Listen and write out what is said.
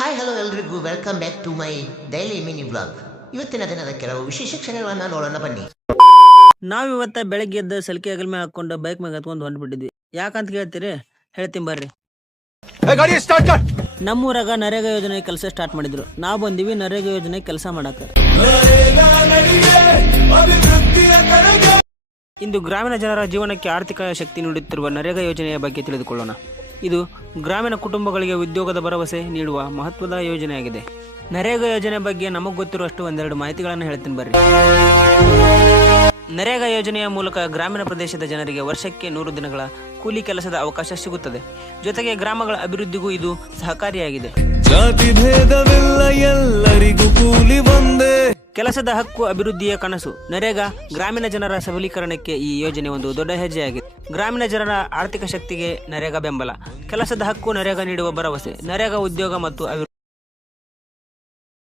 Hi hello ಎಲ್ರಿಗೂ welcome back to my daily mini blog. ಇವತ್ತಿನ ದಿನದ ಕೆಲವು ವಿಶೇಷ ಕ್ಷಣಗಳನ್ನು ನೋಡೋಣ ಬನ್ನಿ. ನಾವಿವತ್ತ ಬೆಳಗ್ಗೆ ಎದ್ದು ಸಲಿಕೆ ಅಗಲ್ ಮೇಲೆ ಹಾಕೊಂಡು ಬೈಕ್ ಮೇಲೆ ಹತ್ಕೊಂಡು ಹೊಂಟ್ಬಿಟ್ಟಿದ್ವಿ. ಯಾಕಂತ ಕೇಳ್ತೀರಿ, ಹೇಳ್ತೀನಿ ಬರ್ರಿ. ನಮ್ಮೂರಾಗ ನರೇಗಾ ಯೋಜನೆ ಕೆಲಸ ಸ್ಟಾರ್ಟ್ ಮಾಡಿದ್ರು. ನಾವು ಬಂದಿವಿ ನರೇಗಾ ಯೋಜನೆ ಕೆಲಸ ಮಾಡಕ. ಇಂದು ಗ್ರಾಮೀಣ ಜನರ ಜೀವನಕ್ಕೆ ಆರ್ಥಿಕ ಶಕ್ತಿ ನೀಡುತ್ತಿರುವ ನರೇಗಾ ಯೋಜನೆಯ ಬಗ್ಗೆ ತಿಳಿದುಕೊಳ್ಳೋಣ. ಇದು ಗ್ರಾಮೀಣ ಕುಟುಂಬಗಳಿಗೆ ಉದ್ಯೋಗದ ಭರವಸೆ ನೀಡುವ ಮಹತ್ವದ ಯೋಜನೆಯಾಗಿದೆ. ನರೇಗಾ ಯೋಜನೆ ಬಗ್ಗೆ ನಮಗೆ ಗೊತ್ತಿರುವಷ್ಟು ಒಂದೆರಡು ಮಾಹಿತಿಗಳನ್ನು ಹೇಳ್ತೀನಿ ಬರ್ರಿ. ನರೇಗಾ ಯೋಜನೆಯ ಮೂಲಕ ಗ್ರಾಮೀಣ ಪ್ರದೇಶದ ಜನರಿಗೆ ವರ್ಷಕ್ಕೆ 100 ದಿನಗಳ ಕೂಲಿ ಕೆಲಸದ ಅವಕಾಶ ಸಿಗುತ್ತದೆ. ಜೊತೆಗೆ ಗ್ರಾಮಗಳ ಅಭಿವೃದ್ಧಿಗೂ ಇದು ಸಹಕಾರಿಯಾಗಿದೆ. ಜಾತಿ ಭೇದವಿಲ್ಲ, ಎಲ್ಲರಿಗೂ ಕೂಲಿ ಒಂದೇ. ಕೆಲಸದ ಹಕ್ಕು ಅಭಿವೃದ್ಧಿಯ ಕನಸು. ನರೇಗಾ ಗ್ರಾಮೀಣ ಜನರ ಸಬಲೀಕರಣಕ್ಕೆ ಈ ಯೋಜನೆ ಒಂದು ದೊಡ್ಡ ಹೆಜ್ಜೆಯಾಗಿದೆ. ಗ್ರಾಮೀಣ ಜನರ ಆರ್ಥಿಕ ಶಕ್ತಿಗೆ ನರೇಗಾ ಬೆಂಬಲ. ಕೆಲಸದ ಹಕ್ಕು, ನರೇಗಾ ನೀಡುವ ಭರವಸೆ. ನರೇಗಾ ಉದ್ಯೋಗ ಮತ್ತು